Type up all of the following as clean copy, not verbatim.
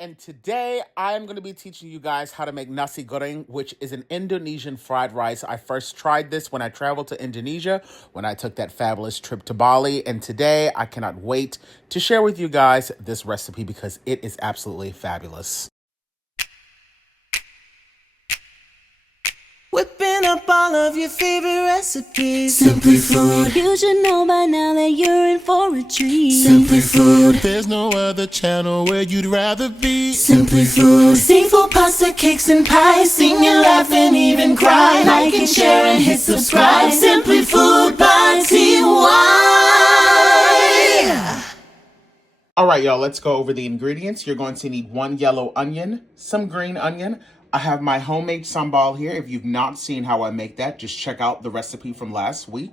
And today I am going to be teaching you guys how to make nasi goreng, which is an Indonesian fried rice. I first tried this when I traveled to Indonesia, when I took that fabulous trip to Bali. And today I cannot wait to share with you guys this recipe because it is absolutely fabulous. Whipping up all of your favorite recipes. Simply Food. You should know by now that you're in for a treat. Simply Food. There's no other channel where you'd rather be. Simply Food. Seafood, pasta, cakes, and pies. Sing and laugh and even cry. Like and share and hit subscribe. Simply Food by TY. All right, y'all, let's go over the ingredients. You're going to need 1 yellow onion, some green onion. I have my homemade sambal here. If you've not seen how I make that, just check out the recipe from last week.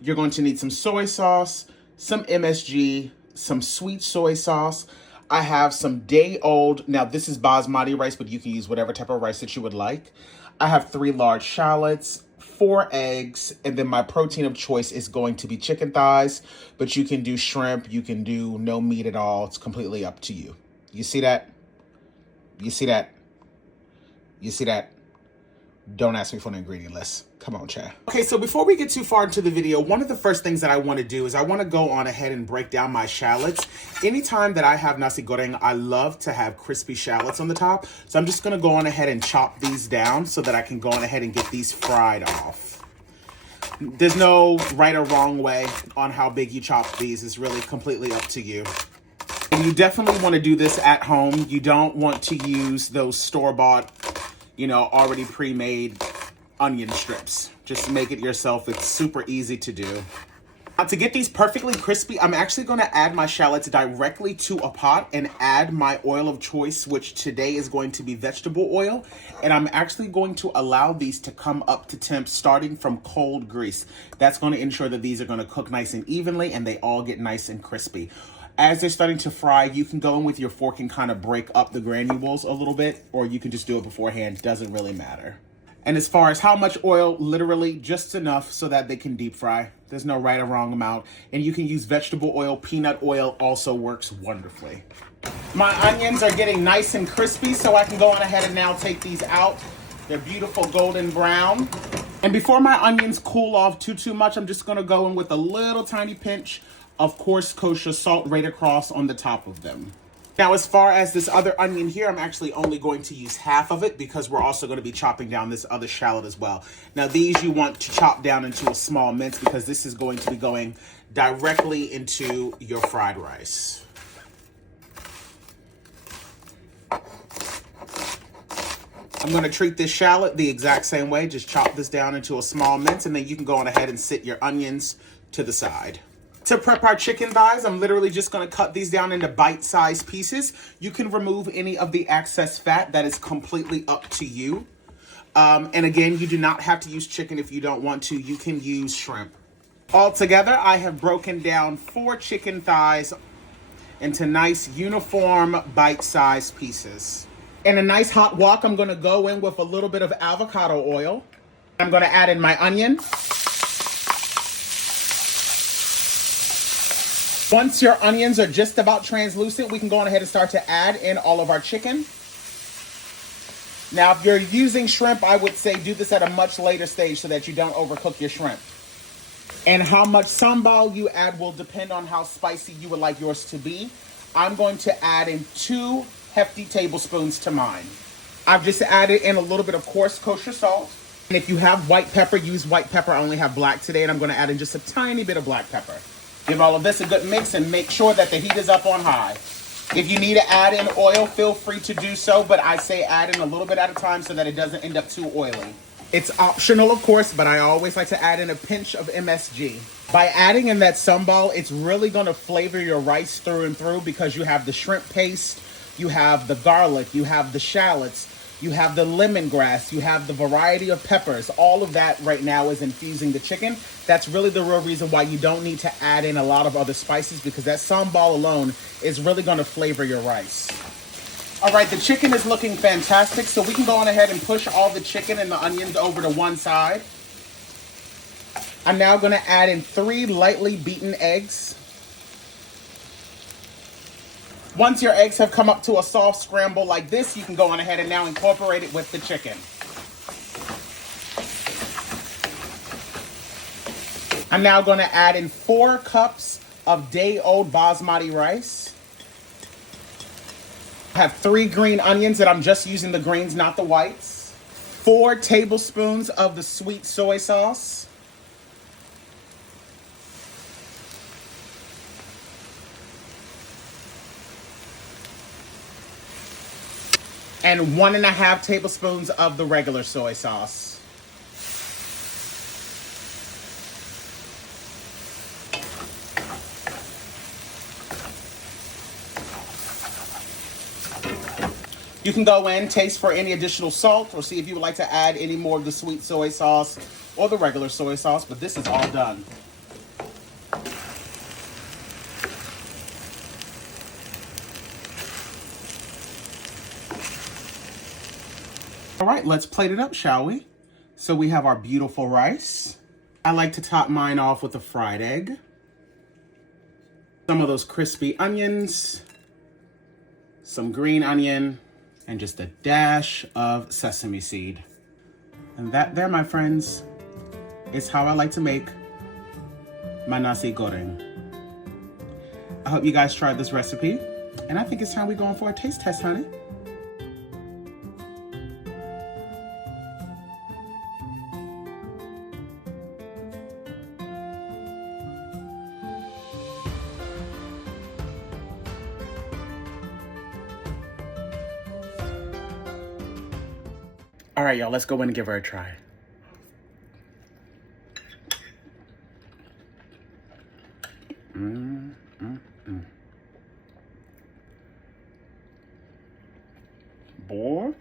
You're going to need some soy sauce, some MSG, some sweet soy sauce. I have some day-old, now this is basmati rice, but you can use whatever type of rice that you would like. I have 3 large shallots, 4 eggs, and then my protein of choice is going to be chicken thighs, but you can do shrimp, you can do no meat at all. It's completely up to you. You see that? You see that? You see that? Don't ask me for an ingredient list. Come on, Chad. Okay, so before we get too far into the video, one of the first things that I want to do is I want to go on ahead and break down my shallots. Anytime that I have nasi goreng, I love to have crispy shallots on the top. So I'm just going to go on ahead and chop these down so that I can go on ahead and get these fried off. There's no right or wrong way on how big you chop these. It's really completely up to you. And you definitely want to do this at home. You don't want to use those store-bought, already pre-made onion strips. Just make it yourself. It's super easy to do. Now, to get these perfectly crispy, I'm actually going to add my shallots directly to a pot and add my oil of choice, which today is going to be vegetable oil. And I'm actually going to allow these to come up to temp starting from cold grease. That's going to ensure that these are going to cook nice and evenly and they all get nice and crispy. As they're starting to fry, you can go in with your fork and kind of break up the granules a little bit, or you can just do it beforehand. Doesn't really matter. And as far as how much oil, literally just enough so that they can deep fry. There's no right or wrong amount. And you can use vegetable oil. Peanut oil also works wonderfully. My onions are getting nice and crispy, so I can go on ahead and now take these out. They're beautiful golden brown. And before my onions cool off too much, I'm just going to go in with a little tiny pinch of coarse kosher salt right across on the top of them. Now, as far as this other onion here, I'm actually only going to use half of it because we're also going to be chopping down this other shallot as well. Now, these you want to chop down into a small mince because this is going to be going directly into your fried rice. I'm going to treat this shallot the exact same way. Just chop this down into a small mince, and then you can go on ahead and sit your onions to the side. To prep our chicken thighs, I'm literally just going to cut these down into bite-sized pieces. You can remove any of the excess fat. That is completely up to you. And again, you do not have to use chicken if you don't want to. You can use shrimp. Altogether, I have broken down 4 chicken thighs into nice uniform bite-sized pieces. In a nice hot wok, I'm going to go in with a little bit of avocado oil. I'm going to add in my onion. Once your onions are just about translucent, we can go on ahead and start to add in all of our chicken. Now, if you're using shrimp, I would say do this at a much later stage so that you don't overcook your shrimp. And how much sambal you add will depend on how spicy you would like yours to be. I'm going to add in 2 hefty tablespoons to mine. I've just added in a little bit of coarse kosher salt. And if you have white pepper, use white pepper. I only have black today, and I'm going to add in just a tiny bit of black pepper. Give all of this a good mix and make sure that the heat is up on high. If you need to add in oil, feel free to do so, but I say add in a little bit at a time so that it doesn't end up too oily. It's optional, of course, but I always like to add in a pinch of MSG. By adding in that sambal, it's really going to flavor your rice through and through because you have the shrimp paste, you have the garlic, you have the shallots, you have the lemongrass, you have the variety of peppers. All of that right now is infusing the chicken. That's really the real reason why you don't need to add in a lot of other spices because that sambal alone is really going to flavor your rice. All right, the chicken is looking fantastic, so we can go on ahead and push all the chicken and the onions over to one side. I'm now going to add in 3 lightly beaten eggs. Once your eggs have come up to a soft scramble like this, you can go on ahead and now incorporate it with the chicken. I'm now going to add in 4 cups of day-old basmati rice. I have 3 green onions, and I'm just using the greens, not the whites. 4 tablespoons of the sweet soy sauce. And 1.5 tablespoons of the regular soy sauce. You can go in, taste for any additional salt, or see if you would like to add any more of the sweet soy sauce or the regular soy sauce, but this is all done. All right, let's plate it up, shall we? So we have our beautiful rice. I like to top mine off with a fried egg. Some of those crispy onions, some green onion, and just a dash of sesame seed. And that there, my friends, is how I like to make my Nasi Goreng. I hope you guys tried this recipe, and I think it's time we go on for a taste test, honey. All right, y'all, let's go in and give her a try. Boy.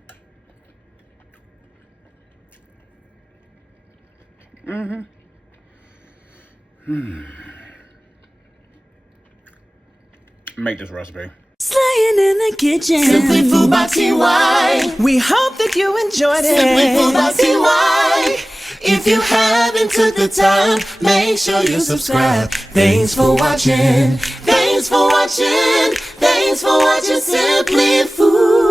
Make this recipe. Slaying in the kitchen. Simply Food by TY. We hope that you enjoyed it. Simply Food by TY. If you haven't took the time, make sure you subscribe. Thanks for watching. Thanks for watching. Thanks for watching Simply Food.